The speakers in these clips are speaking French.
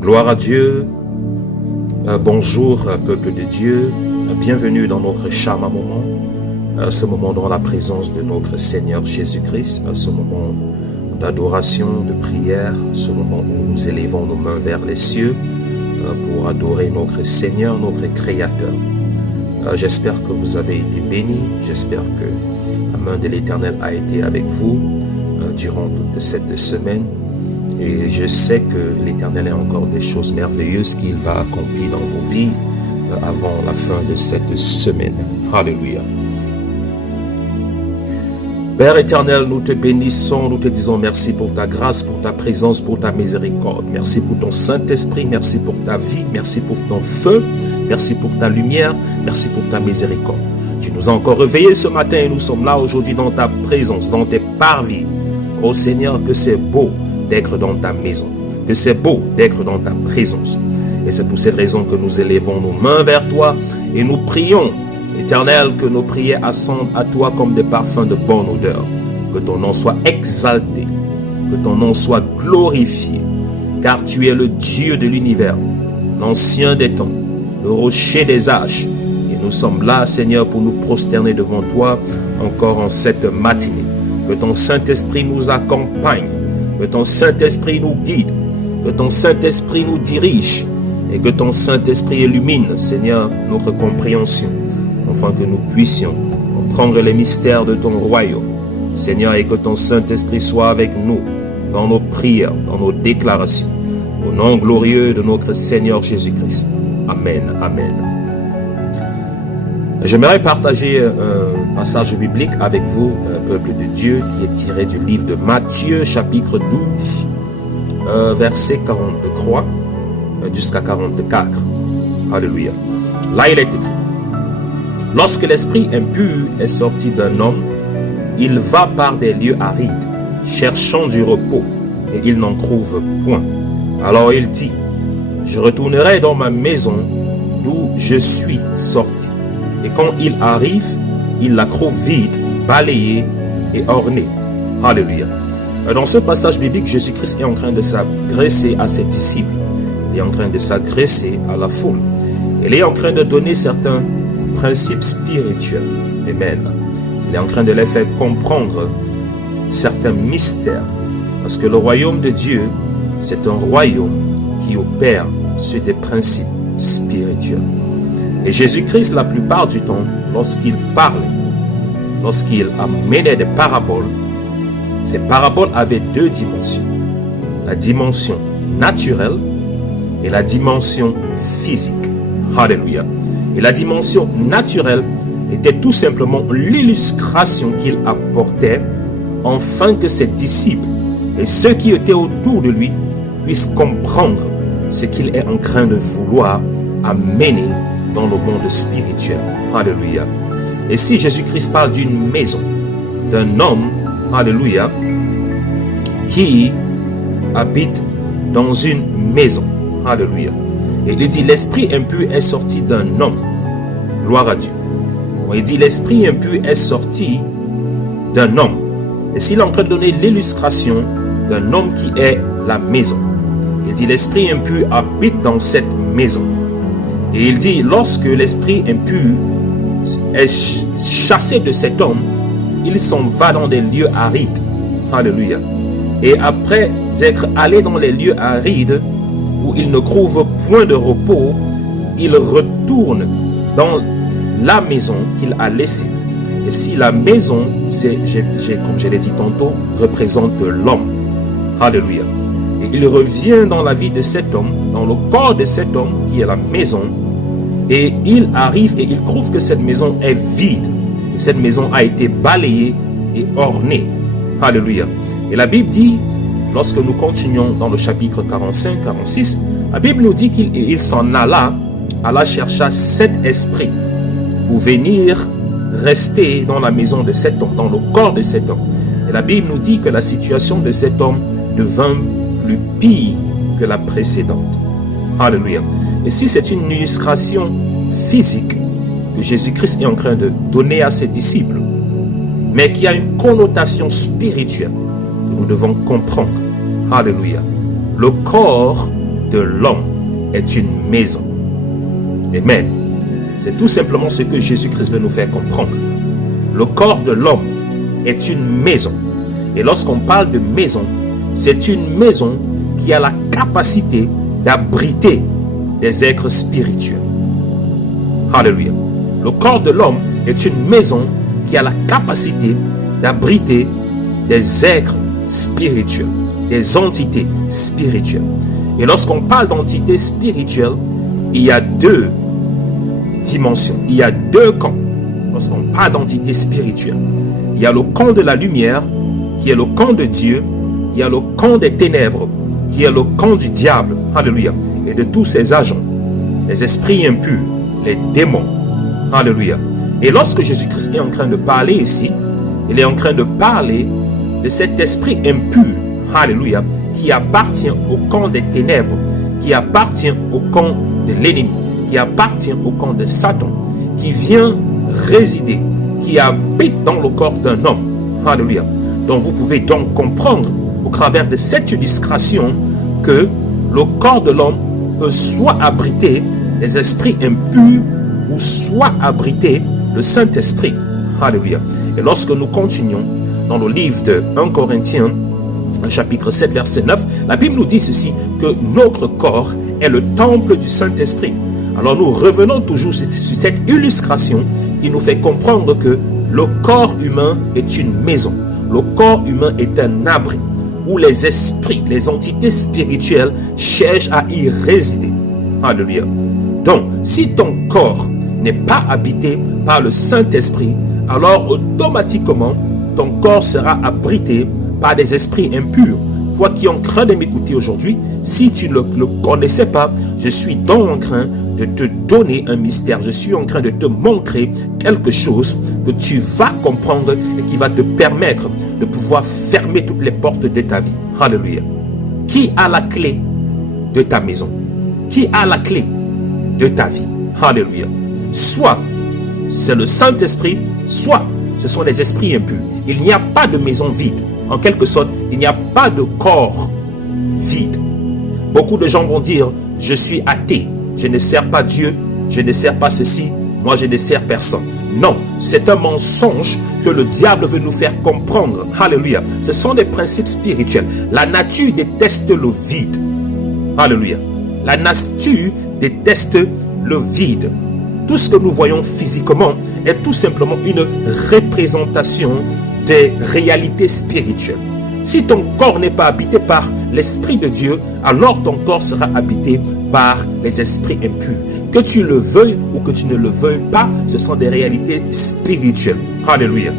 Gloire à Dieu. Bonjour, peuple de Dieu. Bienvenue dans notre Shamma moment. Ce moment dans la présence de notre Seigneur Jésus-Christ. Ce moment d'adoration, de prière. Ce moment où nous élevons nos mains vers les cieux pour adorer notre Seigneur, notre Créateur. J'espère que vous avez été bénis. J'espère que la main de l'Éternel a été avec vous durant toute cette semaine. Et je sais que l'Éternel a encore des choses merveilleuses qu'il va accomplir dans vos vies avant la fin de cette semaine. Alléluia. Père éternel, nous te bénissons, nous te disons merci pour ta grâce, pour ta présence, pour ta miséricorde. Merci pour ton Saint-Esprit, merci pour ta vie, merci pour ton feu, merci pour ta lumière, merci pour ta miséricorde. Tu nous as encore réveillés ce matin et nous sommes là aujourd'hui dans ta présence, dans tes parvis. Ô Seigneur, que c'est beau d'être dans ta maison, que c'est beau d'être dans ta présence. Et c'est pour cette raison que nous élevons nos mains vers toi et nous prions, Éternel, que nos prières ascendent à toi comme des parfums de bonne odeur. Que ton nom soit exalté, que ton nom soit glorifié, car tu es le Dieu de l'univers, l'ancien des temps, le rocher des âges. Et nous sommes là, Seigneur, pour nous prosterner devant toi encore en cette matinée. Que ton Saint-Esprit nous accompagne, que ton Saint-Esprit nous guide, que ton Saint-Esprit nous dirige et que ton Saint-Esprit illumine, Seigneur, notre compréhension, afin que nous puissions comprendre les mystères de ton royaume. Seigneur, et que ton Saint-Esprit soit avec nous dans nos prières, dans nos déclarations, au nom glorieux de notre Seigneur Jésus-Christ. Amen, amen. J'aimerais partager un passage biblique avec vous, peuple de Dieu, qui est tiré du livre de Matthieu, chapitre 12, verset 43 jusqu'à 44. Alléluia. Là, il est écrit: lorsque l'esprit impur est sorti d'un homme, il va par des lieux arides, cherchant du repos, et il n'en trouve point. Alors il dit: je retournerai dans ma maison d'où je suis sorti. Et quand il arrive, il la trouve vide, balayée et ornée. Alléluia. Dans ce passage biblique, Jésus-Christ est en train de s'adresser à ses disciples. Il est en train de s'adresser à la foule. Il est en train de donner certains principes spirituels. Amen. Il est en train de les faire comprendre certains mystères. Parce que le royaume de Dieu, c'est un royaume qui opère sur des principes spirituels. Et Jésus-Christ, la plupart du temps, lorsqu'il parlait, lorsqu'il amenait des paraboles, ces paraboles avaient deux dimensions. La dimension naturelle et la dimension physique. Alléluia. Et la dimension naturelle était tout simplement l'illustration qu'il apportait afin que ses disciples et ceux qui étaient autour de lui puissent comprendre ce qu'il est en train de vouloir amener dans le monde spirituel. Alléluia. Et si Jésus-Christ parle d'une maison, d'un homme, alléluia, qui habite dans une maison, alléluia. Et il dit: l'esprit impur est sorti d'un homme. Gloire à Dieu. Il dit: l'esprit impur est sorti d'un homme. Et s'il est en train de donner l'illustration d'un homme qui est la maison, il dit: l'esprit impur habite dans cette maison. Et il dit: lorsque l'esprit impur est chassé de cet homme, il s'en va dans des lieux arides. Alléluia. Et après être allé dans les lieux arides, où il ne trouve point de repos, il retourne dans la maison qu'il a laissée. Et si la maison, comme je l'ai dit tantôt, représente l'homme. Alléluia. Et il revient dans la vie de cet homme, dans le corps de cet homme qui est la maison. Et il arrive et il trouve que cette maison est vide. Et cette maison a été balayée et ornée. Alléluia. Et la Bible dit, lorsque nous continuons dans le chapitre 45, 46, la Bible nous dit qu'il s'en alla chercher cet esprit pour venir rester dans la maison de cet homme, dans le corps de cet homme. Et la Bible nous dit que la situation de cet homme devint plus pire que la précédente. Alléluia. Et si c'est une illustration physique que Jésus-Christ est en train de donner à ses disciples, mais qui a une connotation spirituelle que nous devons comprendre. Alléluia. Le corps de l'homme est une maison. Amen. C'est tout simplement ce que Jésus-Christ veut nous faire comprendre. Le corps de l'homme est une maison. Et lorsqu'on parle de maison, c'est une maison qui a la capacité d'abriter des êtres spirituels. Alléluia. Le corps de l'homme est une maison qui a la capacité d'abriter des êtres spirituels, des entités spirituelles. Et lorsqu'on parle d'entités spirituelles, il y a deux dimensions, il y a deux camps. Lorsqu'on parle d'entités spirituelles, il y a le camp de la lumière, qui est le camp de Dieu. Il y a le camp des ténèbres, qui est le camp du diable. Alléluia. Et de tous ses agents, les esprits impurs, les démons. Alléluia. Et lorsque Jésus-Christ est en train de parler ici, il est en train de parler de cet esprit impur. Alléluia. Qui appartient au camp des ténèbres, qui appartient au camp de l'ennemi, qui appartient au camp de Satan, qui vient résider, qui habite dans le corps d'un homme. Alléluia. Donc vous pouvez donc comprendre au travers de cette illustration que le corps de l'homme peut soit abriter les esprits impurs ou soit abriter le Saint-Esprit. Alléluia. Et lorsque nous continuons dans le livre de 1 Corinthiens, chapitre 7, verset 9, la Bible nous dit ceci, que notre corps est le temple du Saint-Esprit. Alors nous revenons toujours sur cette illustration qui nous fait comprendre que le corps humain est une maison. Le corps humain est un abri où les esprits, les entités spirituelles cherchent à y résider. Alléluia. Donc, si ton corps n'est pas habité par le Saint-Esprit, alors automatiquement, ton corps sera abrité par des esprits impurs. Toi qui es en train de m'écouter aujourd'hui, si tu ne le connaissais pas, je suis donc en train de te donner un mystère. Je suis en train de te montrer quelque chose que tu vas comprendre et qui va te permettre de pouvoir fermer toutes les portes de ta vie. Alléluia. Qui a la clé de ta maison? Qui a la clé de ta vie? Alléluia. Soit c'est le Saint-Esprit, soit ce sont les esprits impurs. Il n'y a pas de maison vide. En quelque sorte, il n'y a pas de corps vide. Beaucoup de gens vont dire, je suis athée, je ne sers pas Dieu, je ne sers pas ceci, moi je ne sers personne. Non, c'est un mensonge que le diable veut nous faire comprendre. Alléluia. Ce sont des principes spirituels. La nature déteste le vide. Alléluia. La nature déteste le vide. Tout ce que nous voyons physiquement est tout simplement une représentation des réalités spirituelles. Si ton corps n'est pas habité par l'Esprit de Dieu, alors ton corps sera habité par les esprits impurs. Que tu le veuilles ou que tu ne le veuilles pas, ce sont des réalités spirituelles. Alléluia.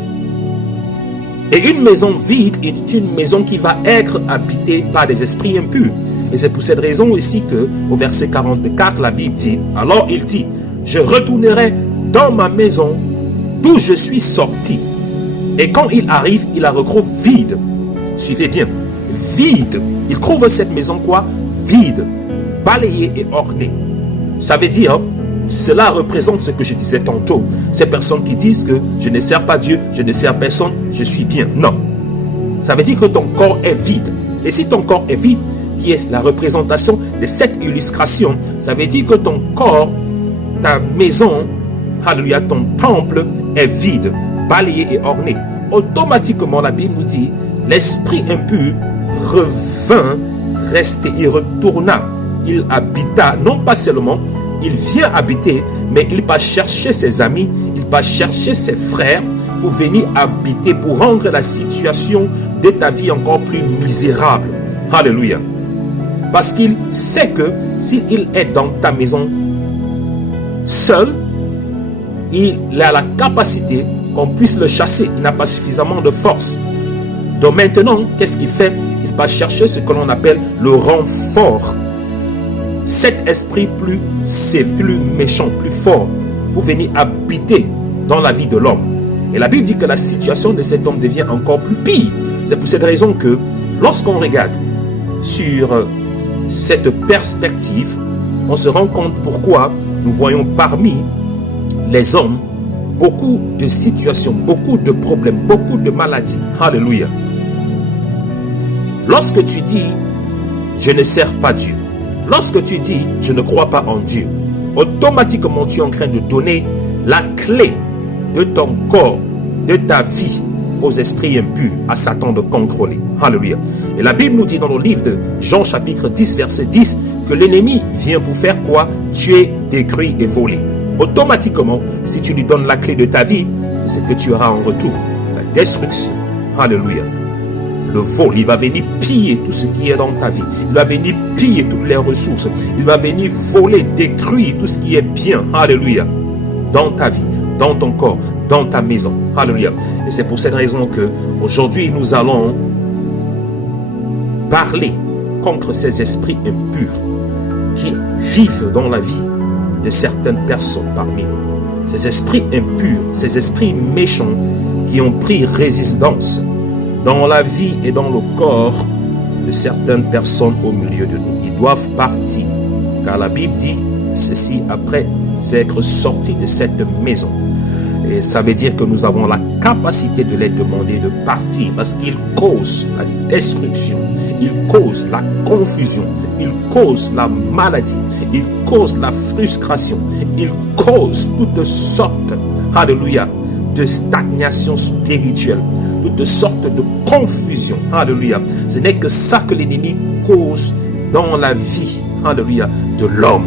Et une maison vide est une maison qui va être habitée par des esprits impurs. Et c'est pour cette raison ici que, au verset 44, la Bible dit, alors il dit, je retournerai dans ma maison d'où je suis sorti. Et quand il arrive, il la retrouve vide. Suivez bien, vide. Il trouve cette maison quoi? Vide, balayée et ornée. Ça veut dire, cela représente ce que je disais tantôt. Ces personnes qui disent que je ne sers pas Dieu, je ne sers personne, je suis bien. Non. Ça veut dire que ton corps est vide. Et si ton corps est vide, qui est la représentation de cette illustration, ça veut dire que ton corps, ta maison, alléluia, ton temple est vide, balayé et orné. Automatiquement, la Bible nous dit, l'esprit impur revint rester, il retourna, il habita, non pas seulement, il vient habiter, mais il va chercher ses amis, il va chercher ses frères pour venir habiter, pour rendre la situation de ta vie encore plus misérable. Alléluia. Parce qu'il sait que s'il est dans ta maison seul, il a la capacité qu'on puisse le chasser. Il n'a pas suffisamment de force. Donc maintenant, qu'est-ce qu'il fait? Il va chercher ce que l'on appelle le renfort. Cet esprit plus méchant, plus fort, pour venir habiter dans la vie de l'homme. Et la Bible dit que la situation de cet homme devient encore plus pire. C'est pour cette raison que lorsqu'on regarde sur cette perspective, on se rend compte pourquoi nous voyons parmi les hommes beaucoup de situations, beaucoup de problèmes, beaucoup de maladies. Alléluia. Lorsque tu dis, je ne sers pas Dieu, Lorsque tu dis « je ne crois pas en Dieu », automatiquement tu es en train de donner la clé de ton corps, de ta vie aux esprits impurs, à Satan de contrôler. Alléluia. Et la Bible nous dit dans le livre de Jean chapitre 10 verset 10 que l'ennemi vient pour faire quoi? Tuer, détruire et voler. Automatiquement, si tu lui donnes la clé de ta vie, c'est que tu auras en retour la destruction. Alléluia. Le vol, il va venir piller tout ce qui est dans ta vie. Il va venir piller toutes les ressources. Il va venir voler, détruire tout ce qui est bien. Alléluia. Dans ta vie, dans ton corps, dans ta maison. Alléluia. Et c'est pour cette raison que aujourd'hui nous allons parler contre ces esprits impurs qui vivent dans la vie de certaines personnes parmi nous. Ces esprits impurs, ces esprits méchants qui ont pris résistance dans la vie et dans le corps de certaines personnes au milieu de nous. Ils doivent partir, car la Bible dit ceci après être sortis de cette maison. Et ça veut dire que nous avons la capacité de les demander de partir parce qu'ils causent la destruction, ils causent la confusion, ils causent la maladie, ils causent la frustration, ils causent toutes sortes, alléluia, de stagnation spirituelle, toutes sortes de confusion, alléluia. Ce n'est que ça que l'ennemi cause dans la vie, alléluia, de l'homme.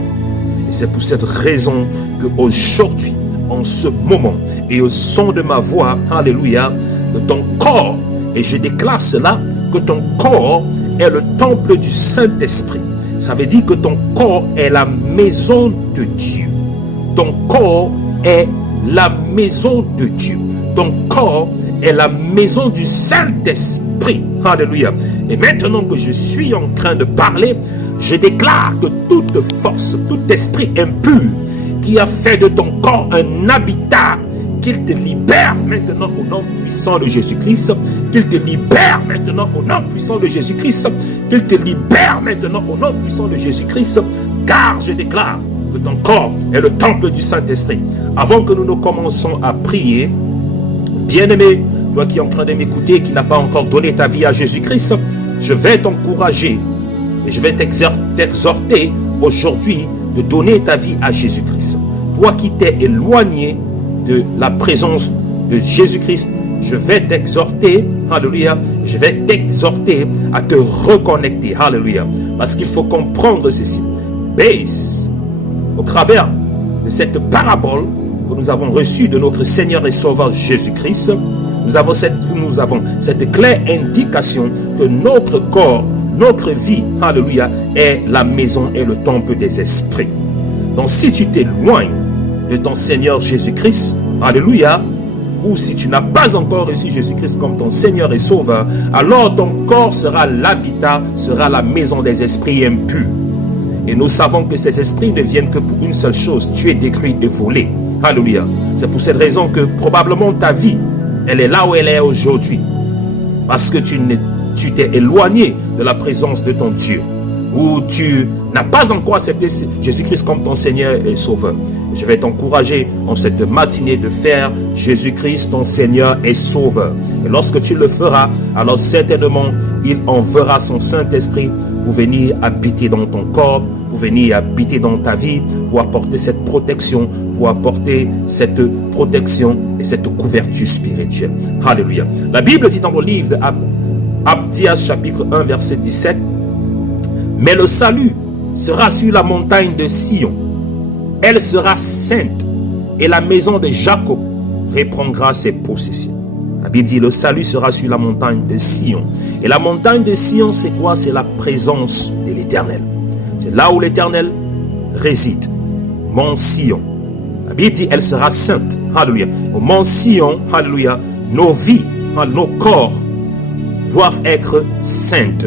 Et c'est pour cette raison qu'aujourd'hui, en ce moment et au son de ma voix, alléluia, que ton corps, et je déclare cela, que ton corps est le temple du Saint-Esprit. Ça veut dire que ton corps est la maison de Dieu. Ton corps est la maison de Dieu. Ton corps est la maison du Saint-Esprit. Alléluia. Et maintenant que je suis en train de parler, je déclare que toute force, tout esprit impur qui a fait de ton corps un habitat, qu'il te libère maintenant au nom puissant de Jésus-Christ, qu'il te libère maintenant au nom puissant de Jésus-Christ, qu'il te libère maintenant au nom puissant de Jésus-Christ, car je déclare que ton corps est le temple du Saint-Esprit. Avant que nous ne commençons à prier, bien-aimé, toi qui es en train de m'écouter, qui n'a pas encore donné ta vie à Jésus-Christ, je vais t'encourager et je vais t'exhorter aujourd'hui de donner ta vie à Jésus-Christ. Toi qui t'es éloigné de la présence de Jésus-Christ, je vais t'exhorter, alléluia, je vais t'exhorter à te reconnecter, alléluia, parce qu'il faut comprendre ceci. Baisse, au travers de cette parabole que nous avons reçue de notre Seigneur et Sauveur Jésus-Christ, nous avons cette claire indication que notre corps, notre vie, alléluia, est la maison et le temple des esprits. Donc si tu t'éloignes de ton Seigneur Jésus-Christ, alléluia, ou si tu n'as pas encore reçu Jésus-Christ comme ton Seigneur et Sauveur, alors ton corps sera l'habitat, sera la maison des esprits impurs. Et nous savons que ces esprits ne viennent que pour une seule chose, tuer, détruire et voler. Alléluia. C'est pour cette raison que probablement ta vie, elle est là où elle est aujourd'hui. Parce que tu t'es éloigné de la présence de ton Dieu. Ou tu n'as pas encore accepté Jésus-Christ comme ton Seigneur et Sauveur. Je vais t'encourager en cette matinée de faire Jésus-Christ ton Seigneur et Sauveur. Et lorsque tu le feras, alors certainement, il enverra son Saint-Esprit pour venir habiter dans ton corps, pour venir habiter dans ta vie, pour apporter cette protection, et cette couverture spirituelle. Alléluia. La Bible dit dans le livre de Abdias chapitre 1 verset 17, mais le salut sera sur la montagne de Sion. Elle sera sainte et la maison de Jacob reprendra ses possessions. La Bible dit le salut sera sur la montagne de Sion. Et la montagne de Sion, c'est quoi? C'est la présence de l'Éternel. C'est là où l'Éternel réside. Mont Sion. La Bible dit elle sera sainte. Alléluia. Au Mont Sion, alléluia, nos vies, nos corps doivent être saintes.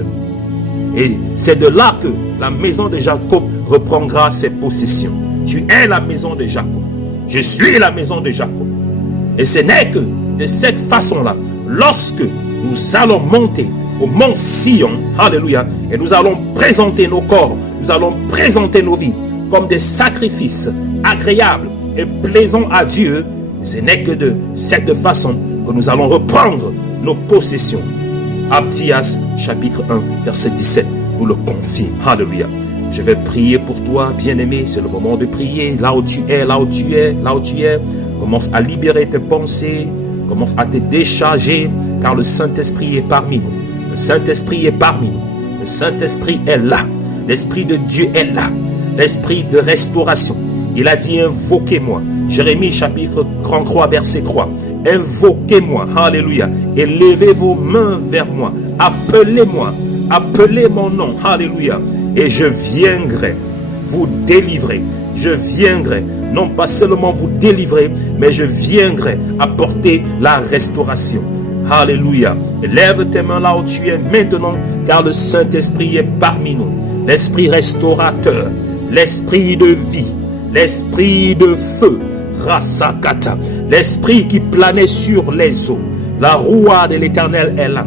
Et c'est de là que la maison de Jacob reprendra ses possessions. Tu es la maison de Jacob. Je suis la maison de Jacob. Et ce n'est que de cette façon-là, lorsque nous allons monter au mont Sion, alléluia, et nous allons présenter nos corps, nous allons présenter nos vies comme des sacrifices agréables et plaisants à Dieu, ce n'est que de cette façon que nous allons reprendre nos possessions. Abdias chapitre 1 verset 17 nous le confirme. Alléluia. Je vais prier pour toi, bien-aimé. C'est le moment de prier. Là où tu es, là où tu es, là où tu es. Commence à libérer tes pensées. Commence à te décharger, car le Saint-Esprit est parmi nous. Le Saint-Esprit est parmi nous. Le Saint-Esprit est là. L'Esprit de Dieu est là. L'Esprit de restauration. Il a dit, invoquez-moi. Jérémie chapitre 33, verset 3. Invoquez-moi. Alléluia. Et levez vos mains vers moi. Appelez-moi. Appelez mon nom. Alléluia. Et je viendrai vous délivrer. Je viendrai non pas seulement vous délivrer, mais je viendrai apporter la restauration. Alléluia. Lève tes mains là où tu es maintenant, car le Saint-Esprit est parmi nous. L'Esprit restaurateur, l'Esprit de vie, l'Esprit de feu, Rasakata, l'Esprit qui planait sur les eaux. La roua de l'Éternel est là.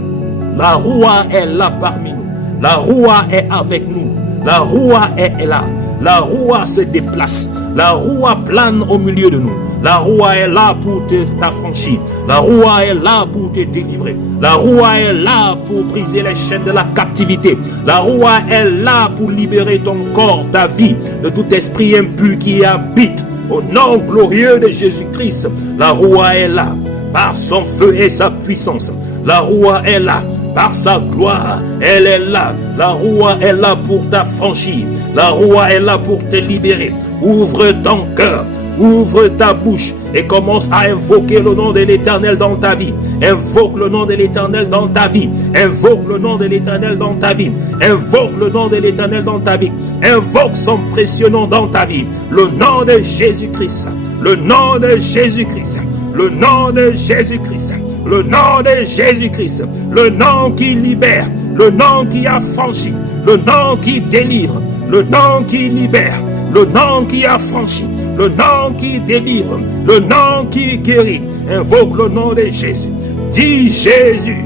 La roua est là parmi nous. La roua est avec nous. La roua est là. La roua se déplace. La roua plane au milieu de nous. La roua est là pour t'affranchir. La roua est là pour te délivrer. La roua est là pour briser les chaînes de la captivité. La roua est là pour libérer ton corps, ta vie, de tout esprit impur qui y habite. Au nom glorieux de Jésus-Christ, la roua est là par son feu et sa puissance. La roua est là par sa gloire. Elle est là. La roua est là pour t'affranchir. La roua est là pour te libérer. Ouvre ton cœur. Ouvre ta bouche et commence à invoquer le nom de l'Éternel dans ta vie. Invoque le nom de l'Éternel dans ta vie. Invoque le nom de l'Éternel dans ta vie. Invoque le nom de l'Éternel dans ta vie. Invoque son précieux nom dans ta vie. Le nom de Jésus-Christ. Le nom de Jésus-Christ. Le nom de Jésus-Christ. Le nom de Jésus-Christ. Le nom qui libère. Le nom qui affranchit. Le nom qui délivre. Le nom qui libère. Le nom qui affranchit. Le nom qui délivre, le nom qui guérit. Invoque le nom de Jésus. Dis Jésus,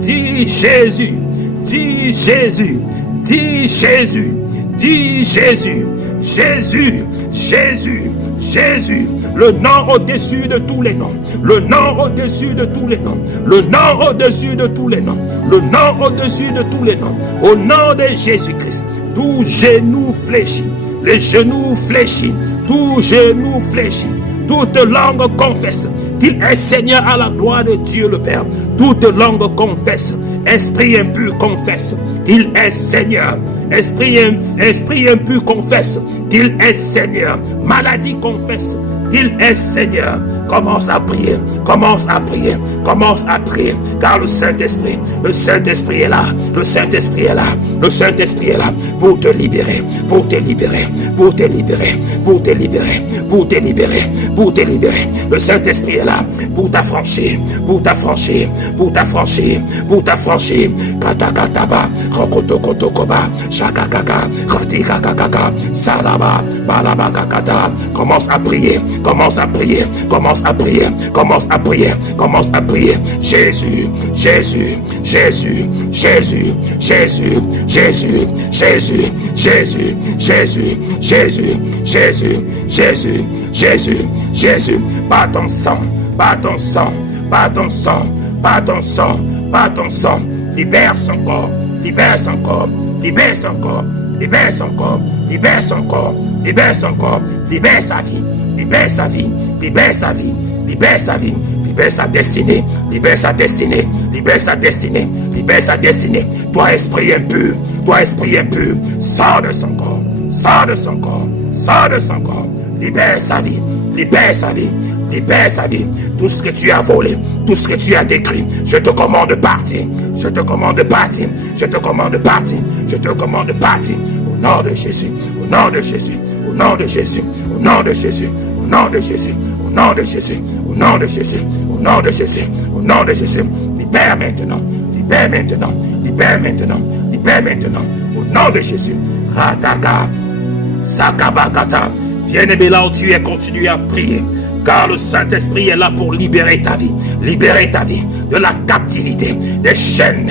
dis Jésus, dis Jésus, dis Jésus, dis Jésus, Jésus, Jésus, Jésus. Le nom au-dessus de tous les noms. Le nom au-dessus de tous les noms. Le nom au-dessus de tous les noms. Le nom au-dessus de tous les noms. Au nom de Jésus-Christ, tout genou fléchit. Les genoux fléchis. Tout genou fléchit, toute langue confesse qu'il est Seigneur à la gloire de Dieu le Père. Toute langue confesse, esprit impur confesse qu'il est Seigneur. Esprit impur confesse qu'il est Seigneur. Maladie confesse qu'il est Seigneur. Commence à prier, commence à prier, commence à prier, car le Saint-Esprit est là, le Saint-Esprit est là, le Saint-Esprit est là pour te libérer, pour te libérer, pour te libérer, pour te libérer, pour te libérer, pour te libérer. Le Saint-Esprit est là pour t'affranchir, pour t'affranchir, pour t'affranchir, pour t'affranchir. Katakataba, rokotokotokoba, shakakaka, ratikakakaka, salaba, balabakakata. Commence à prier, commence à prier, commence à prier, commence à prier, commence à prier. Jésus, Jésus, Jésus, Jésus, Jésus, Jésus, Jésus, Jésus, Jésus, Jésus, Jésus, Jésus, Jésus, Jésus. Pas ton sang, pas ton sang, pas ton sang, pas ton sang, pas ton sang. Libère son corps, libère son corps, libère son corps, libère son corps, libère son corps, libère son corps, libère sa vie, libère sa vie, libère sa vie, libère sa vie, libère sa destinée, libère sa destinée, libère sa destinée, libère sa destinée. Toi esprit impur, sors de son corps, sors de son corps, sors de son corps, libère sa vie, libère sa vie, libère sa vie. Tout ce que tu as volé, tout ce que tu as décrit, je te commande de partir, je te commande de partir, je te commande de partir, je te commande de partir. Au nom de Jésus, au nom de Jésus, au nom de Jésus, au nom de Jésus, au nom de Jésus, au nom de Jésus, au nom de Jésus, au nom de Jésus, au nom de Jésus. Libère maintenant, libère maintenant, libère maintenant, libère maintenant. Au nom de Jésus. Rataka, Sakabakata. Bien-aimé, là où tu es, continue à prier. Car le Saint-Esprit est là pour libérer ta vie de la captivité, des chaînes,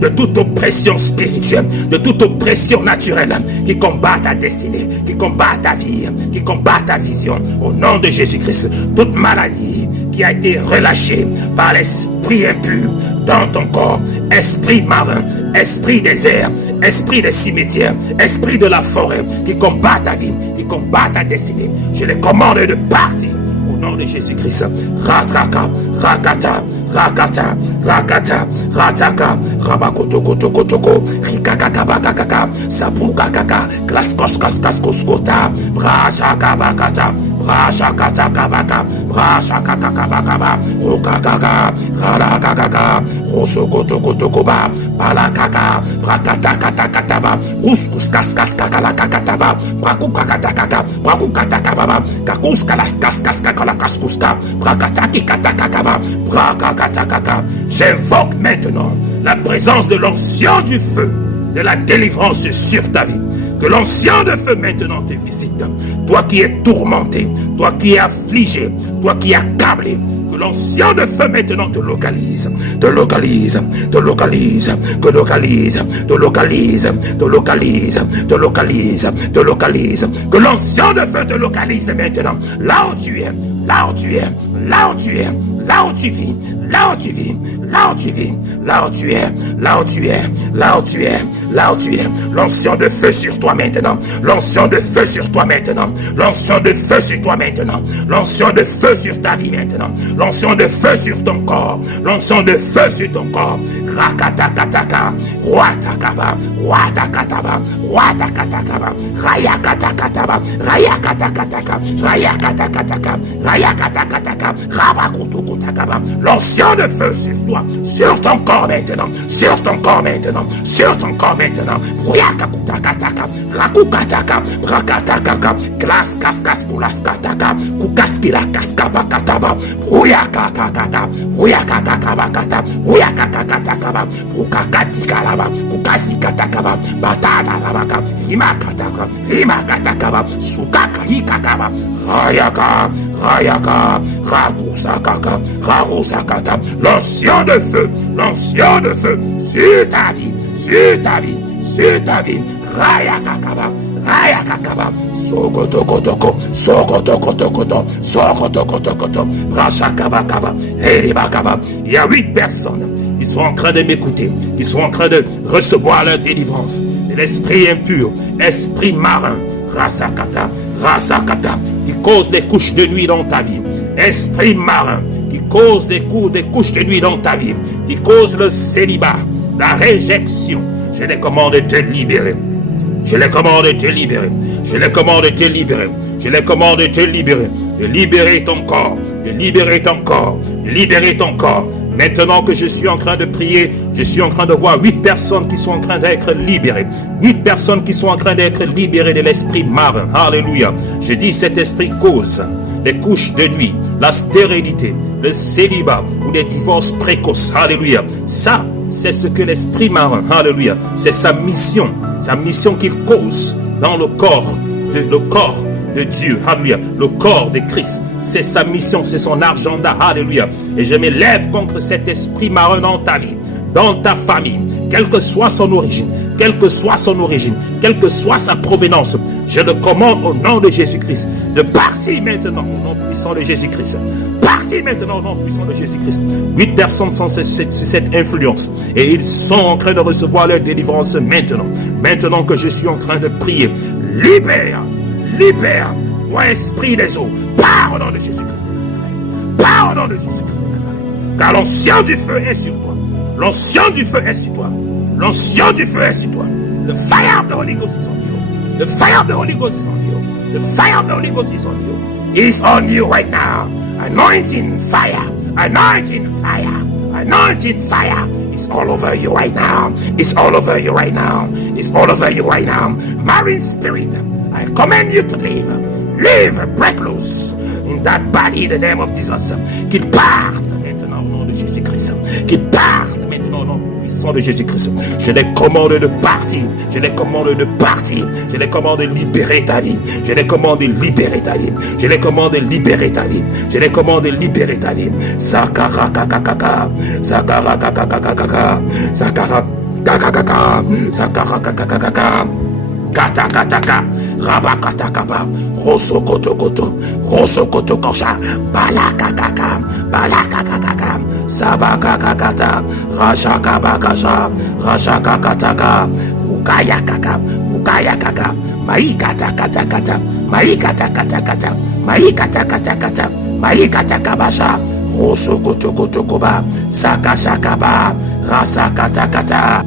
de toute oppression spirituelle, de toute oppression naturelle qui combat ta destinée, qui combat ta vie, qui combat ta vision. Au nom de Jésus-Christ, toute maladie qui a été relâchée par l'esprit impur dans ton corps. Esprit marin, esprit des airs, esprit des cimetières, esprit de la forêt qui combat ta vie, qui combat ta destinée. Je les commande de partir au nom de Jésus-Christ. Ratraka, rakata, rakata, rakata, rataka, rabakotokotokotoko, rikakakabakakaka, sabrukakaka, klaskoskaskaskoskota, brashakabakata, brashakatakabaka, brashakakakabakaba, rokakaka, rarakakaka, rosokotokotokoba, balakaka, brakatakatakataba, ruskuskaskaskakalakakataba, brakukakatakaka, brakukatakababa, kakuskalaskaskaskakalakaskuska, brakatakikatakakaba, brakakatakaka. J'invoque maintenant la présence de l'ancien du feu, de la délivrance sur ta vie. Que l'ancien de feu maintenant te visite. Toi qui es tourmenté, toi qui es affligé, toi qui es accablé. Que l'ancien de feu maintenant te localise, te localise, te localise, te localise, te localise, te localise, te localise, te localise. Que l'ancien de feu te localise maintenant. Là où tu es, là où tu es, là où tu es, là où tu vis, là où tu vis, là où tu vis, là où tu es, là où tu es, là où tu es, là où tu es. L'ancien de feu sur toi maintenant. L'ancien de feu sur toi maintenant. L'ancien de feu sur toi maintenant. L'ancien de feu sur ta vie maintenant. L'ancien de feu sur ton corps. L'ancien de feu sur ton corps. Rakatakataka. Ruatakaba. Ruatakataba. Ruatakatakaba. Rayakatakataba. Rayakatakataka. Rayakatakataka. Rayakatakataka. Rabakutukutakaba. L'ancien de feu sur toi. Sur ton corps maintenant. Sur ton corps maintenant. Sur ton corps maintenant. Ruyakakutakataka. Rakukataka. Rakatakaka. Klas kaskas kulaskataka. Kukaskila kaskabakataba. Ruyakakakata. Ruyakakakabakata. Ruyakakakatakaba. Rukakatikalaba. Kukasikatakaba. Batanalabaka. Rimakataka. Rimakatakaba. Sukaka hikakaba. Rayaka. Rayaka. Rakusakaka. Rarusakata. L'ancien de feu. L'ancien de feu. Sur ta vie. Sur ta vie. Sur ta vie. Rayakakaba. Rayakakaba. Sokotokotoko. Sokotokotokoto. Sokotokotokoto. Rachakabakaba. Eribakaba. Il y a 8 personnes qui sont en train de m'écouter, qui sont en train de recevoir leur délivrance. L'esprit impur, esprit marin, rasakata, rasakata, qui cause des couches de nuit dans ta vie. Esprit marin, qui cause des couches de nuit dans ta vie, qui cause le célibat, la réjection. Je les commande de te libérer. Je les commande de te libérer. Je les commande de te libérer. Je les commande de te libérer. De libérer ton corps. De libérer ton corps. De libérer ton corps. Maintenant que je suis en train de prier, je suis en train de voir 8 personnes qui sont en train d'être libérées. 8 personnes qui sont en train d'être libérées de l'esprit marin. Alléluia. Je dis, cet esprit cause les couches de nuit, la stérilité, le célibat ou les divorces précoces. Alléluia. Ça, c'est ce que l'esprit marin, alléluia, c'est sa mission qu'il cause dans le corps de Dieu, alléluia, le corps de Christ. C'est sa mission, c'est son agenda, alléluia. Et je m'élève contre cet esprit marin dans ta vie, dans ta famille, quelle que soit son origine, quelle que soit son origine, quelle que soit sa provenance. Je le commande au nom de Jésus-Christ de partir maintenant au nom puissant de Jésus-Christ. Partir maintenant au nom puissant de Jésus-Christ. 8 personnes sont sous cette influence et ils sont en train de recevoir leur délivrance maintenant. Maintenant que je suis en train de prier, libère, libère, toi esprit des eaux, pars au nom de Jésus-Christ de Nazareth. Pars au nom de Jésus-Christ de Nazareth. Car l'ancien du feu est sur toi. L'ancien du feu est sur toi. L'ancien du feu est sur toi. The fire of the Holy Ghost is on you. The fire of the Holy Ghost is on you. The fire of the Holy Ghost is on you. It's on you right now. Anointing fire. Anointing fire. Anointing fire. It's all over you right now. It's all over you right now. It's all over you right now. Marine spirit, I command you to leave. Leave, break loose in that body in the name of Jesus. Qu'il parte maintenant au nom de Jésus-Christ. Qu'il parte maintenant au nom puissant de Jésus-Christ. Je les commande de partir. Je les commande de partir. Je les commande de libérer ta vie. Je les commande de libérer ta vie. Je les commande de libérer ta vie. Je les commande de libérer ta vie. Sakara kakakaka. Sakara kakakaka. Sakara kakakaka. Sakara kakakaka. Katakataka. Rabakatakaba, Rosokotokoto, Rosokotokosha, Balakakaka, Balakakaka, Sabakakakata, Rashakabakasha, Rashakakataka, Ukayakaka, Ukayakaka, Maikatakatakata, Maikatakatakata, Maikatakatakata, Maikatakabasha, Rosokotokotokoba, Sakashakaba, Rasakatakata,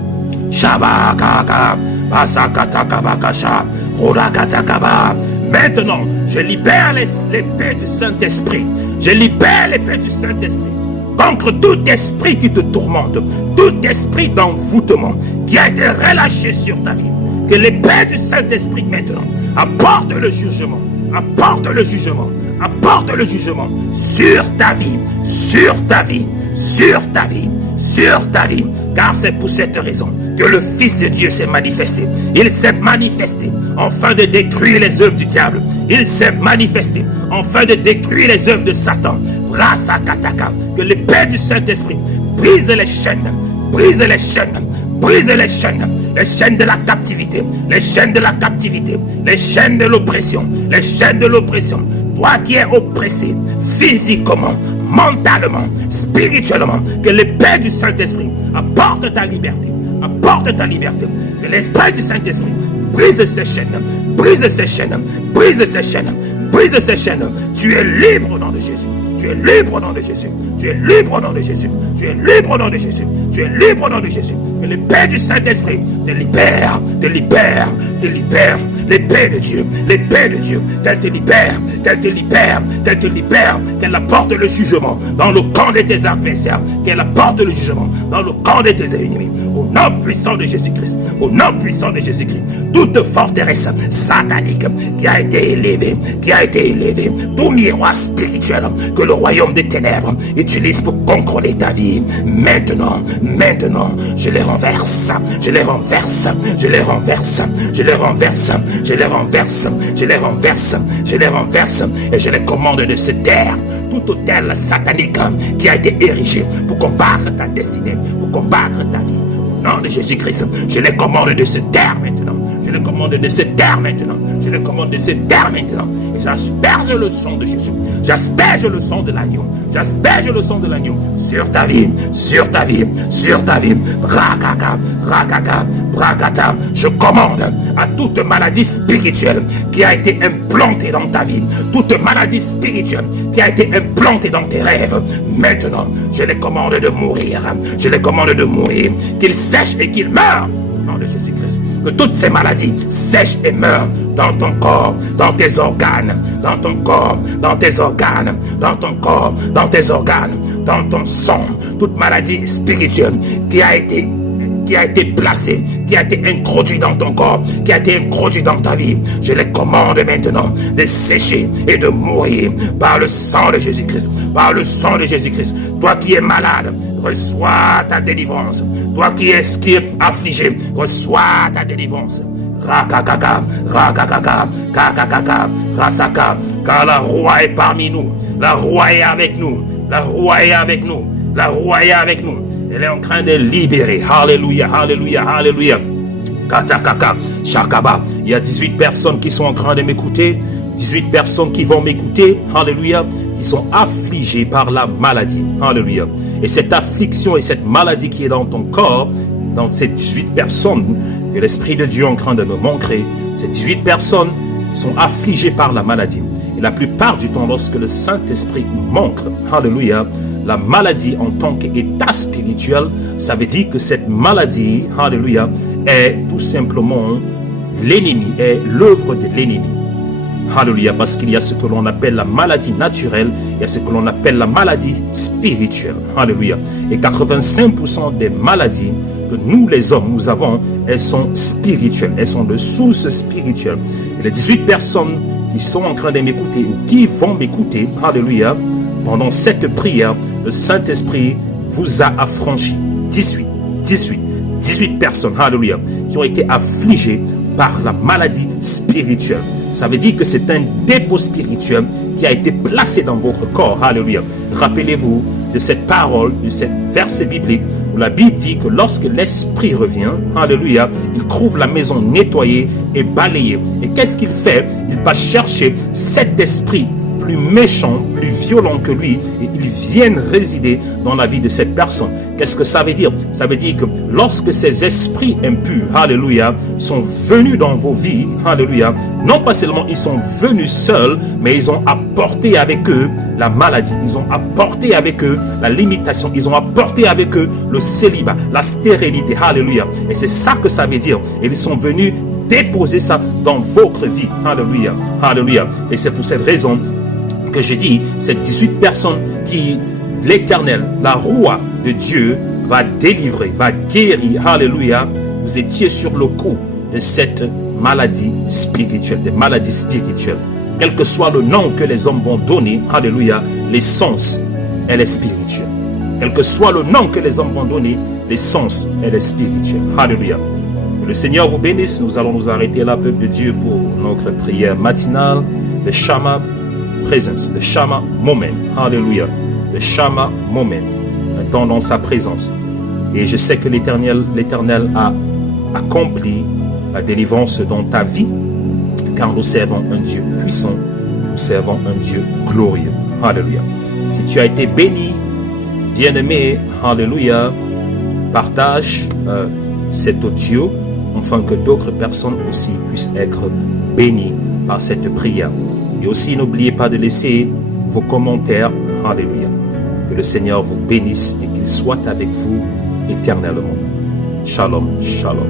Shabakaka, Basakatakabakasha, Rolakatakaba. Maintenant, je libère l'épée du Saint-Esprit. Je libère l'épée du Saint-Esprit contre tout esprit qui te tourmente, tout esprit d'envoûtement qui a été relâché sur ta vie. Que l'épée du Saint-Esprit maintenant apporte le jugement, apporte le jugement, apporte le jugement sur ta vie, sur ta vie, sur ta vie, sur ta vie. Car c'est pour cette raison que le Fils de Dieu s'est manifesté. Il s'est manifesté afin de détruire les œuvres du diable. Il s'est manifesté afin de détruire les œuvres de Satan. Brasakataka, que l'épée du Saint-Esprit brise les chaînes, brise les chaînes, brise les chaînes de la captivité, les chaînes de la captivité, les chaînes de l'oppression, les chaînes de l'oppression. Toi qui es oppressé physiquement, mentalement, spirituellement, que l'épée du Saint-Esprit apporte ta liberté, apporte ta liberté. Que l'esprit du Saint-Esprit brise ces chaînes, brise ces chaînes, brise ces chaînes, brise ces chaînes. Tu es libre au nom de Jésus. Tu es libre au nom de Jésus. Tu es libre au nom de Jésus. Tu es libre au nom de Jésus. Tu es libre au nom de Jésus. Que l'épée du Saint-Esprit te libère, te libère, te libère. L'épée de Dieu, l'épée de Dieu, qu'elle te libère, qu'elle te libère, qu'elle te libère, qu'elle apporte le jugement dans le camp de tes adversaires, qu'elle apporte le jugement dans le camp de tes ennemis. Au nom puissant de Jésus-Christ, au nom puissant de Jésus-Christ, toute forteresse satanique qui a été élevée, tout miroir spirituel que le royaume des ténèbres utilise pour contrôler ta vie, maintenant, je les renverse, je les renverse, je les renverse, je les renverse, je les renverse, je les renverse, je les renverse et je les commande de se taire. Tout hôtel satanique qui a été érigé pour combattre ta destinée, pour combattre ta vie. Au nom de Jésus-Christ, je les commande de se taire maintenant. Je les commande de se taire maintenant. Je les commande de se taire maintenant. Et j'asperge le sang de Jésus. J'asperge le sang de l'agneau. J'asperge le sang de l'agneau sur ta vie, sur ta vie, sur ta vie. Rakaka, rakaka, brakata. Je commande à toute maladie spirituelle qui a été implantée dans ta vie, toute maladie spirituelle qui a été implantée dans tes rêves. Maintenant, je les commande de mourir. Je les commande de mourir. Qu'ils sèchent et qu'ils meurent. Au nom de Jésus-Christ. Que toutes ces maladies sèchent et meurent dans ton corps, dans tes organes, dans ton corps, dans tes organes, dans ton corps, dans tes organes, dans ton sang. Toute maladie spirituelle qui a été placé, qui a été introduit dans ton corps, qui a été introduit dans ta vie, je les commande maintenant de sécher et de mourir par le sang de Jésus-Christ, par le sang de Jésus-Christ. Toi qui es malade, reçois ta délivrance. Toi qui es affligé, reçois ta délivrance. Rakakaka, rakakaka, kakakaka, rasaka, car la roi est parmi nous, la roi est avec nous, la roi est avec nous, la roi est avec nous. Elle est en train de libérer. Alléluia, alléluia, alléluia. Katakaka, shakaba. Il y a 18 personnes qui sont en train de m'écouter. 18 personnes qui vont m'écouter. Alléluia. Qui sont affligées par la maladie. Alléluia. Et cette affliction et cette maladie qui est dans ton corps, dans ces 18 personnes que l'Esprit de Dieu est en train de me montrer, ces 18 personnes sont affligées par la maladie. Et la plupart du temps, lorsque le Saint-Esprit montre, alléluia, la maladie en tant qu'état spirituel, ça veut dire que cette maladie, alléluia, est tout simplement l'ennemi, est l'œuvre de l'ennemi. Alléluia, parce qu'il y a ce que l'on appelle la maladie naturelle, il y a ce que l'on appelle la maladie spirituelle. Alléluia. Et 85% des maladies que nous les hommes, nous avons, elles sont spirituelles, elles sont de source spirituelle. Et les 18 personnes qui sont en train de m'écouter ou qui vont m'écouter, alléluia, pendant cette prière, le Saint-Esprit vous a affranchi. 18 personnes, alléluia, qui ont été affligées par la maladie spirituelle. Ça veut dire que c'est un dépôt spirituel qui a été placé dans votre corps. Alléluia. Rappelez-vous, de cette parole, de ce verset biblique, où la Bible dit que lorsque l'Esprit revient, alléluia, il trouve la maison nettoyée et balayée. Et qu'est-ce qu'il fait? Il va chercher cet esprit plus méchant, plus violent que lui, et ils viennent résider dans la vie de cette personne. Qu'est-ce que ça veut dire? Ça veut dire que lorsque ces esprits impurs, alléluia, sont venus dans vos vies, alléluia, non pas seulement ils sont venus seuls, mais ils ont apporté avec eux la maladie, ils ont apporté avec eux la limitation, ils ont apporté avec eux le célibat, la stérilité, alléluia. Et c'est ça que ça veut dire. Et ils sont venus déposer ça dans votre vie, alléluia, alléluia. Et c'est pour cette raison que je dis, ces 18 personnes qui, l'Éternel, la Roua de Dieu, va délivrer, va guérir, alléluia. Vous étiez sur le coup de cette maladie spirituelle, des maladies spirituelles. Quel que soit le nom que les hommes vont donner, alléluia, l'essence, elle est spirituelle. Quel que soit le nom que les hommes vont donner, l'essence, elle est spirituelle. Alléluia. Que le Seigneur vous bénisse. Nous allons nous arrêter là, peuple de Dieu, pour notre prière matinale, le Shama présence, le Shama moment. Alléluia. Le Shama moment. Un temps dans sa présence. Et je sais que l'Éternel a accompli la délivrance dans ta vie, car nous servons un Dieu puissant, nous servons un Dieu glorieux. Alléluia. Si tu as été béni, bien-aimé, alléluia, partage cet audio, afin que d'autres personnes aussi puissent être bénies par cette prière. Et aussi, n'oubliez pas de laisser vos commentaires. Alléluia. Que le Seigneur vous bénisse et qu'il soit avec vous éternellement. Shalom, shalom.